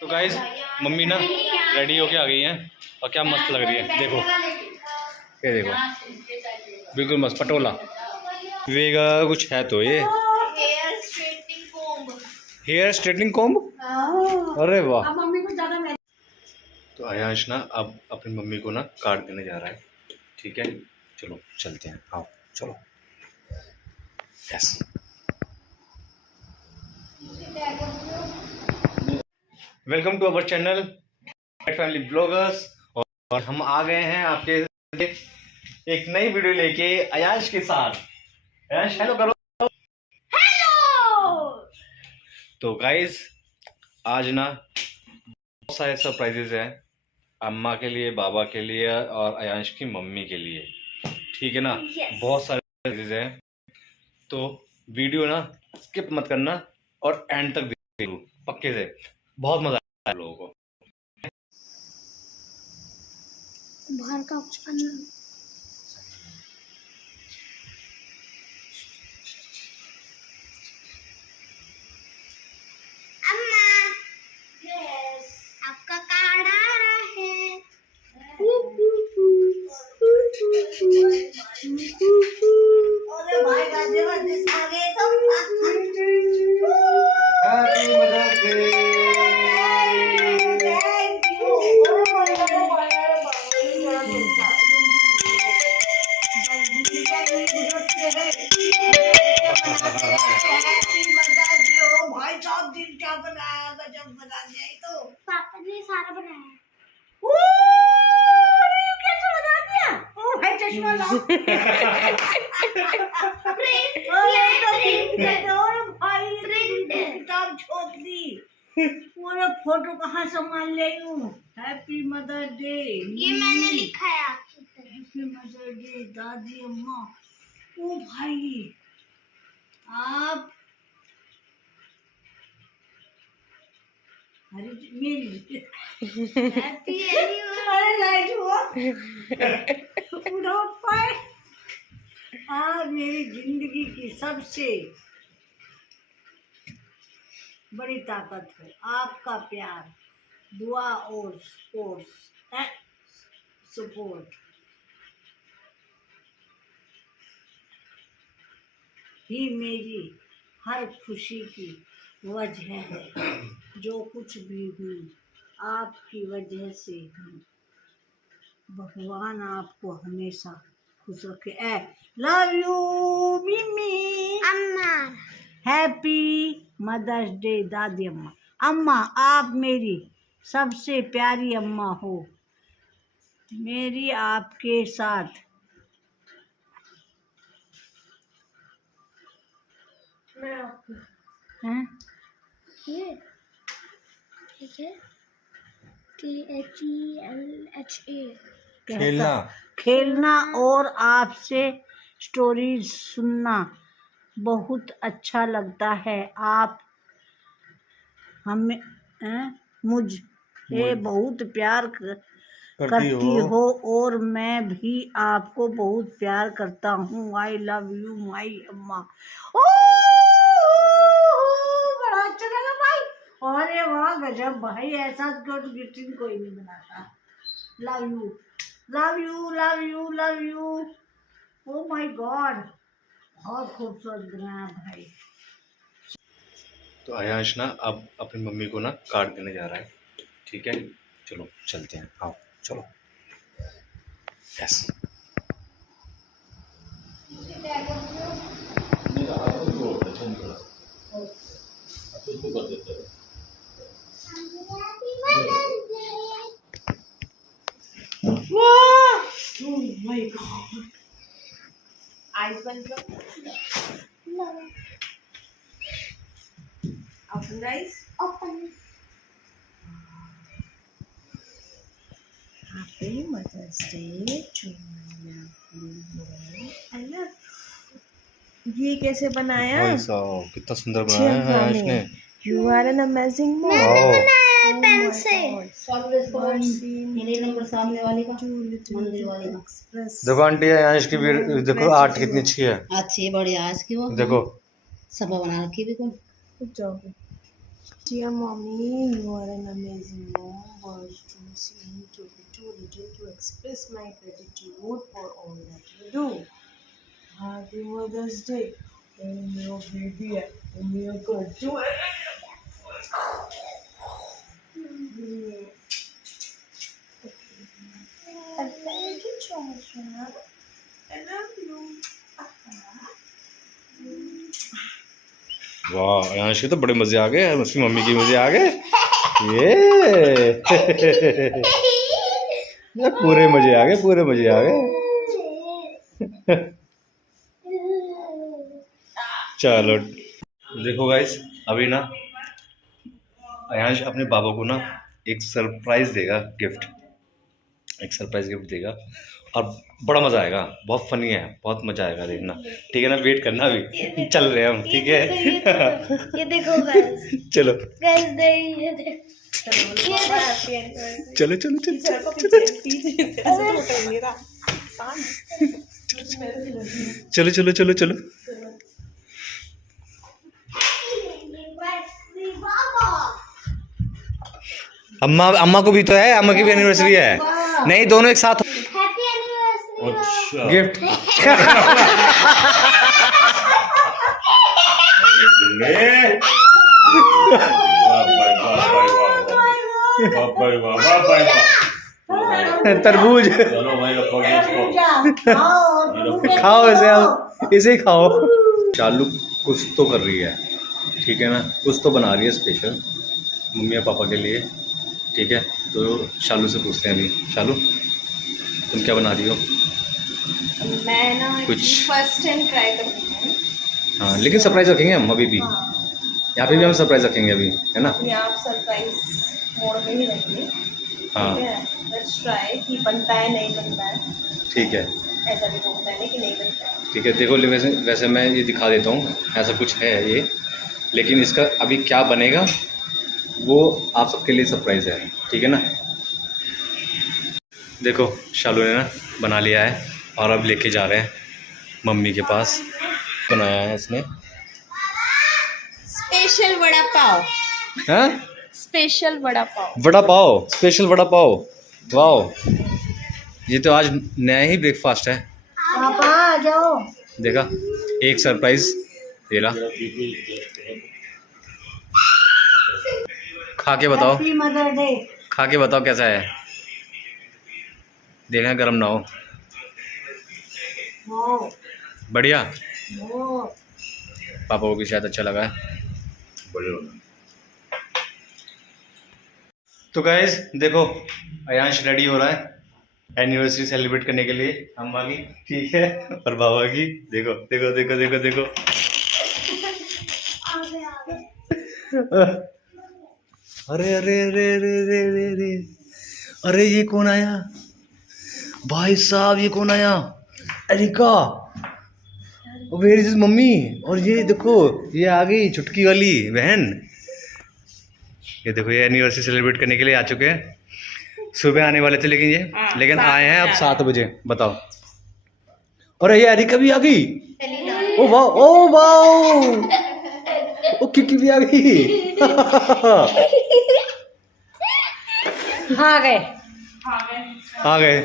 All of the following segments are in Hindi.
तो गाइस मम्मी ना रेडी होके आ गई हैं और क्या मस्त लग रही है। देखो ये देखो, बिल्कुल मस्त पटोला वेगा कुछ है। तो ये हेयर स्ट्रेटनिंग कॉम्ब, अरे वाह। तो आयांश ना अब अपनी मम्मी को ना कार्ड देने जा रहा है। ठीक है चलो चलते हैं, आओ चलो। Yes welcome to our channel family bloggers. और हम आ गए हैं आपके लिए एक नई वीडियो लेके आयांश के साथ। आयांश हेलो करो। हेलो। तो गाइज आज ना बहुत सारे सरप्राइजेज हैं अम्मा के लिए, बाबा के लिए और आयांश की मम्मी के लिए। ठीक है ना, बहुत सारे सरप्राइजेज हैं। तो वीडियो ना स्किप मत करना और एंड तक देखो पक्के से, बहुत मजा आएगा लोगों को। बाहर का कुछ करना। अम्मा, यस, आपका कार्ड आ रहा है। अरे भाई गाजे बजे आ गए तो हैप्पी मदर्स डे। भाई साहब दिन क्या बनाया, गजब बना दिया। तो पापा ने सारा बनाया। कैसे बना दिया? ओ भाई चश्मा लाओ। किताब छोड़ दी, पूरा फोटो कहाँ संभाल ले लूं। हैप्पी मदर डे, ये मैंने लिखा है आपकी तरफ। हैप्पी मदर डे दादी अम्मा। ओ भाई आप मेरी हैप्पी एनिवर्सरी लाइट हुआ उड़ा पाए। आज मेरी जिंदगी की सबसे बड़ी ताकत है आपका प्यार, दुआ और सपोर्ट। ही मेरी हर खुशी की वजह है। जो कुछ भी हूँ आपकी वजह से हूँ। भगवान आपको हमेशा खुश रखे। लव यू मिमी अम्मा। हैप्पी मदर्स डे दादी अम्मा। अम्मा आप मेरी सबसे प्यारी अम्मा हो। मेरी आपके साथ हैं ये ठीक है। THELHA खेलना और आपसे स्टोरीज सुनना बहुत अच्छा लगता है। आप हमें मुझे बहुत प्यार करती हो और मैं भी आपको बहुत प्यार करता हूँ। आई लव यू माई अम्मा। बड़ा अच्छा लगा भाई। अरे वाह गजब भाई, ऐसा गिफ्टिंग कोई नहीं बनाता। Love you love you love you love you. Oh my God बहुत खूबसूरत बनाया भाई। तो आयांश ना अब अपनी मम्मी को ना कार्ड देने जा रहा है। ठीक है चलो चलते हैं, आओ चलो। यस आइस बंद करो। Open eyes. Open. Happy mother's day to my. ये कैसे बनाया? भाई साहब कितना सुंदर बनाया है आयांश ने। You are an amazing man. मैंने बनाया पेन से। मेरे नंबर सामने वाली का मंदिर वाली का। देखो आंटी आयांश की भी देखो आर्ट कितनी अच्छी है। अच्छी बढ़िया आज की वो देखो सब बना रखी भी कौन। Good job. Dear mommy, you are an amazing written to express my gratitude for all that you do. Happy Mother's Day. Oh my baby, oh my God, do it. Thank you so much, Mama. I love you. वाह अयांश के तो बड़े मजे आ गए, उसकी मम्मी की मजे आ गए। ये पूरे मजे आ गए, पूरे मजे आ गए। चलो देखो गाइस, अभी ना अयांश अपने बाबा को ना एक सरप्राइज देगा, गिफ्ट, एक सरप्राइज गिफ्ट देगा और बड़ा मजा आएगा, बहुत फनी है, बहुत मजा आएगा देखना, ठीक है ना? वेट करना, अभी चल रहे हैं हम, ठीक है? ये देखो गाइस, चलो गाइस ये चलो चलो चलो चलो चलो चलो चलो। अम्मा अम्मा को भी तो है, अम्मा की भी एनिवर्सरी है। नहीं, दोनों एक साथ। Happy anniversary. अच्छा गिफ्ट। तरबूज खाओ, इसे ही खाओ। शालू कुछ तो कर रही है, ठीक है ना? कुछ तो बना रही है स्पेशल मम्मी और पापा के लिए, ठीक है? तो शालू से पूछते हैं अभी। शालू, तुम क्या बना रही हो? मैं ना कुछ फर्स्ट टाइम ट्राई करूँगी। हाँ, लेकिन सरप्राइज रखेंगे हम अभी भी, यहाँ पे भी हम सरप्राइज रखेंगे अभी, है ना? या आप सरप्राइज मोड में ही रहेंगे। हाँ ठीक है, लेट्स ट्राई कि बनता है नहीं बनता है, ठीक है, ऐसा भी तो होता है ना कि नहीं बनता है। ठीक है। देखो वैसे मैं ये दिखा देता हूँ, ऐसा कुछ है ये, लेकिन इसका अभी क्या बनेगा वो आप सबके लिए सरप्राइज है, ठीक है ना? देखो शालू ने ना बना लिया है और अब लेके जा रहे हैं मम्मी के पास। बनाया है इसने स्पेशल वड़ा पाव। हाँ, स्पेशल वड़ा पाव। वड़ा पाव, स्पेशल वड़ा पाव। वाह, ये तो आज नया ही ब्रेकफास्ट है। पापा आ जाओ। देखा, एक सरप्राइज ये रहा। खा के बताओ, हैप्पी मदर डे। खा के बताओ कैसा है, देखना गरम ना हो। ओ, बढ़िया, ओ, पापा को भी शायद अच्छा लगा है। तो गाइस देखो, अयांश रेडी हो रहा है एनिवर्सरी सेलिब्रेट करने के लिए अम्मा की, ठीक है? और बाबा की। देखो देखो देखो देखो देखो। अरे अरे अरे अरे अरे अरे अरे अरे, ये कौन आया भाई साहब? ये कौन आया? Erica, where is mummy? और ये देखो, ये आ गई चुटकी वाली बहन। ये देखो, ये एनिवर्सरी सेलिब्रेट करने के लिए आ चुके हैं। सुबह आने वाले थे लेकिन आए हैं अब 7 बजे। बताओ। और ये एरिका भी आ गई। ओ वाह, ओ वाह, ओ किकी भी आ गई। आ गए, आ गए, आ गए।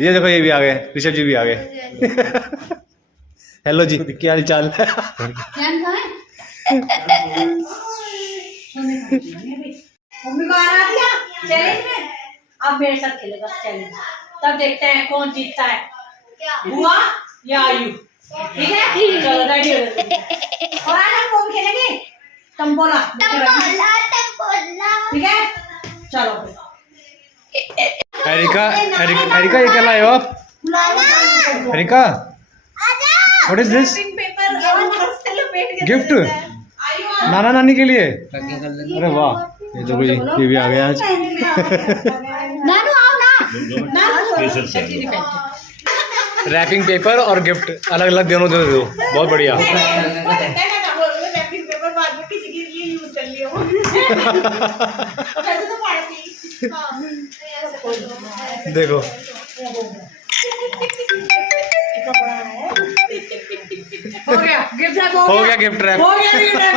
ये देखो, ये भी आ गए, ऋषभ जी भी आ गए। हेलो जी, क्या हाल चाल? मम्मी को हरा दिया चैलेंज में, अब मेरे साथ खेलेगा चैलेंज। तब देखते हैं कौन जीतता है, बुआ या आयु। ठीक है, चलो रेडी हो जाओ। और आज हम कौन खेलेंगे? तंबोला। ठीक है, चलो फिर। एरिका, एरिका ये क्या लाए हो आप? Erica, what is this? Gift नाना नानी के लिए। अरे वाह, ये तो ये भी आ गया आज। नानू आओ ना। रैपिंग पेपर और गिफ्ट अलग अलग दोनों दे दो, बहुत बढ़िया। देखो, हो गया गिफ्ट रैप, हो गया गिफ्ट रैप। हो गया गिफ्ट रैप।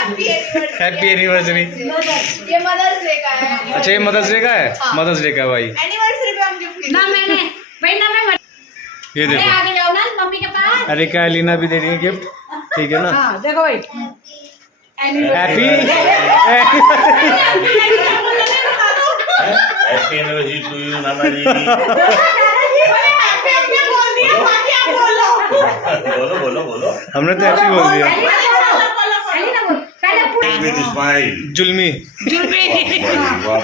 Happy anniversary. ये मदर्स डे का है। अच्छा ये मदर्स डे का है, मदर्स डे का भाई। एनिवर्सरी पे हम गिफ्ट ना मैंने भाई ना मैं ये अरे देखो, आगे जाओ ना मम्मी के पास। अरे क्या एलिना भी दे रही है गिफ्ट, ठीक है ना। हाँ देखो भाई happy happy anniversary to you नाना जी। बोलो बोलो बोलो। हमने तो हैप्पी बोल दिया। With smile. जुल्मी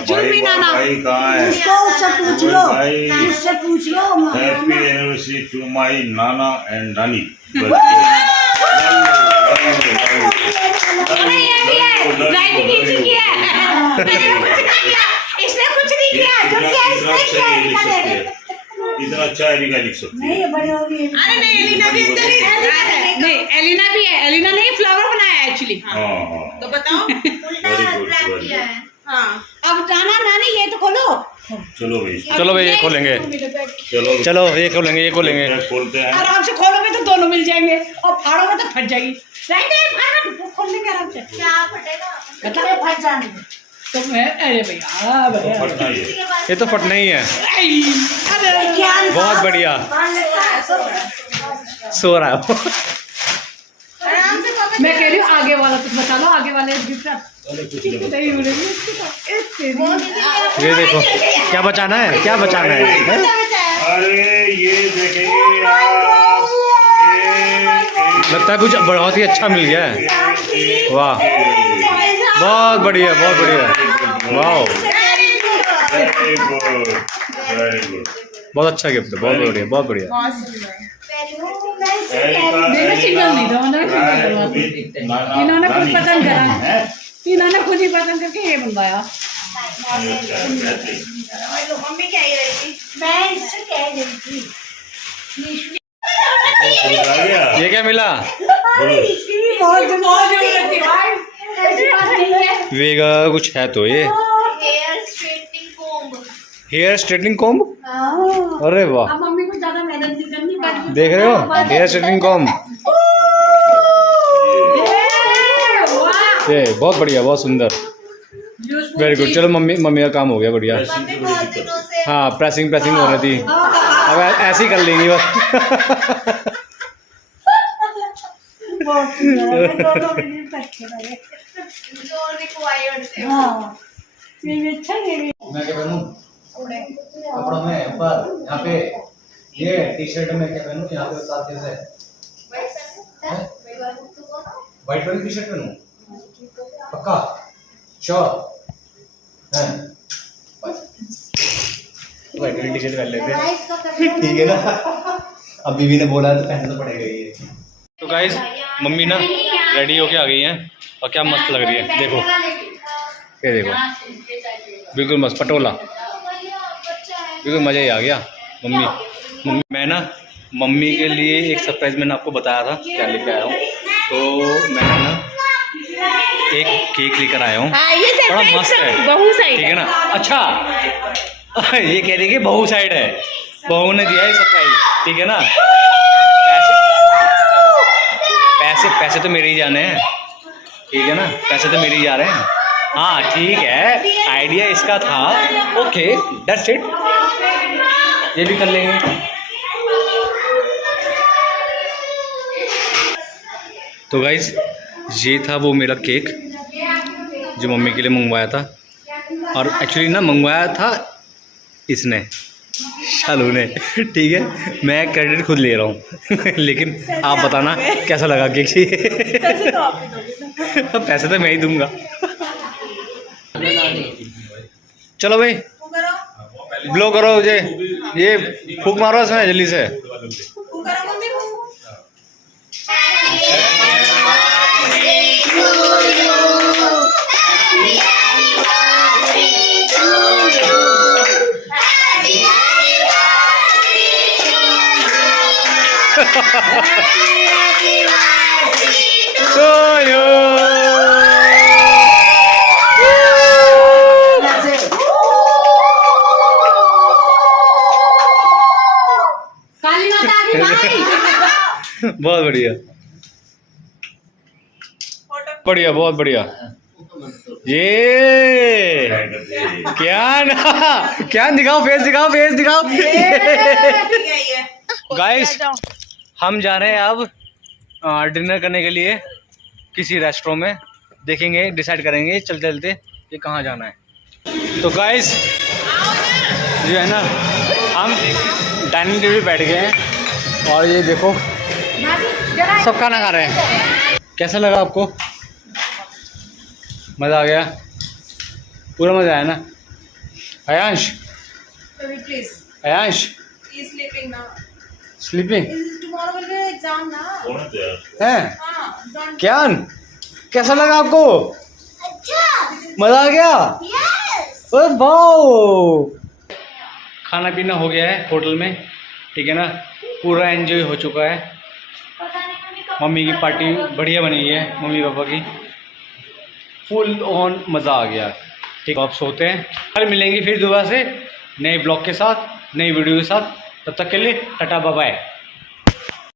जुल्मी नाना भाई कहाँ है? उसको उससे पूछ लो, भाई उससे पूछ लो। Happy anniversary to my Nana and नानी। इसने कुछ नहीं किया, जो किया इसने किया। इतना अच्छा एलिना लिख सकती नहीं है। ये बड़ी होगी। अरे नहीं एलिना भी नहीं, एलिना भी है। एलिना ने फ्लावर बनाया है एक्चुअली। हाँ हाँ तो बताओ। उल्टा रैप किया है। हाँ अब जाना नानी ये तो खोलो। चलो भाई चलो भाई ये खोलेंगे, चलो चलो ये खोलेंगे, ये खोलेंगे। खोलते हैं। आराम से खोलोगे तो दोनों मिल जाएंगे और फाड़ोगे तो फट जाएगी। खोल लेंगे आराम से। क्या फटेगा? मतलब फट जाने दो। तो मैं अरे भैया तो फटना ही है। ये तो फटना ही है। अरे बहुत बढ़िया, सो रहा है वो। आराम से पकड़। मैं कह रही हूँ आगे वाला कुछ बता लो। आगे वाले गिफ्ट नहीं उड़ेंगे। वो किसी ने ये देखो क्या बचाना है, क्या बचाना है, हैं? अरे ये देखेंगे आप, लगता है कुछ बहुत ही अच्छा मिल गया है। वाह बहुत बढ़िया, बहुत बढ़िया, वाह वेरी गुड वेरी गुड। बहुत अच्छा गिफ्ट है, बहुत बढ़िया, बहुत बढ़िया। देखो सिग्नल नहीं दो, इन्होंने खुद पसंद करा, इन्होंने खुद ही पसंद करके ये बनवाया। मम्मी क्या ही रहेगी। मैं इससे कह रही थी ये क्या मिला? वेगा कुछ है तो ये hair straightening comb. Hair straightening comb. अरे वाह, अब मम्मी को ज्यादा मेहनत नहीं करनी पड़ेगी। देख रहे हो हेयर स्ट्रेटनिंग कॉम्ब। ये बहुत बढ़िया, बहुत सुंदर, वेरी गुड। चलो मम्मी का काम हो गया, बढ़िया। मम्मी बहुत दिनों से हाँ प्रेसिंग हो रही थी, अब ऐसे ही कर लेंगी बस। बहुत सुंदर है, दोनों मिनट अच्छे लगे। जो रिक्वायर्ड थे। हाँ ये भी अच्छा, ये भी मैं क्या पहनूं कपड़ों में ऊपर, यहाँ पे ये टी शर्ट में क्या पहनूं, यहाँ पे साथ जैसे व्हाइट वाली टी शर्ट पहनूं, पक्का श्योर है। व्हाइट वाली टी शर्ट पहन लेते हैं, ठीक है ना। अब बीवी ने बोला तो पहनना तो पड़ेगा ये। तो गाइस मम्मी ना रेडी होके आ गई हैं और क्या मस्त लग रही है, देखो ये देखो, बिल्कुल मस्त पटोला, बिल्कुल मज़ा ही आ गया। मम्मी मैं ना मम्मी के लिए एक सरप्राइज मैंने आपको बताया था क्या लेके आया हूँ, तो मैंने ना एक केक लेकर आया हूँ, बड़ा मस्त है, ठीक है ना। अच्छा ये कह रही कि बहू साइड है, बहू ने दिया है सरप्राइज, ठीक है ना। पैसे तो मेरे ही जाने हैं, ठीक है ना, पैसे तो मेरे ही जा रहे हैं। हाँ ठीक है, आइडिया इसका था, ओके दैट्स इट, ये भी कर लेंगे। तो गाइज ये था वो मेरा केक जो मम्मी के लिए मंगवाया था, और एक्चुअली ना मंगवाया था इसने, शालू ने, ठीक है। मैं क्रेडिट खुद ले रहा हूँ लेकिन आप बताना कैसा लगा केक से। पैसे तो मैं ही दूंगा। चलो भाई ब्लो करो मुझे, ये फूक मारो इसमें जल्दी से। काली माता आ गई भाई। बहुत बढ़िया। बढ़िया, बहुत बढ़िया। ये क्या ना, क्या दिखाओ, फेस दिखाओ, फेस दिखाओ। गाइस हम जा रहे हैं अब डिनर करने के लिए किसी रेस्टोरेंट में। देखेंगे, डिसाइड करेंगे चलते चलते कि कहाँ जाना है। तो गाइस जो है ना, हम डाइनिंग टेबल बैठ गए हैं और ये देखो सब खाना खा रहे हैं। कैसा लगा आपको? मज़ा आ गया? पूरा मज़ा आया ना? Ayansh, Ayansh He's sleeping now. Sleeping Tomorrow will be exam now. है? हाँ, क्या कैसा लगा आपको? मज़ा आ गया? ओए वाओ! खाना पीना हो गया है होटल में, ठीक है ना, पूरा एंजॉय हो चुका है। मम्मी की पार्टी बढ़िया बनी है, मम्मी पापा की फुल ऑन मज़ा आ गया। ठीक, अब सोते हैं, कल मिलेंगे फिर दोबारा से नए ब्लॉग के साथ, नई वीडियो के साथ। तब तक के लिए टाटा बाय बाय।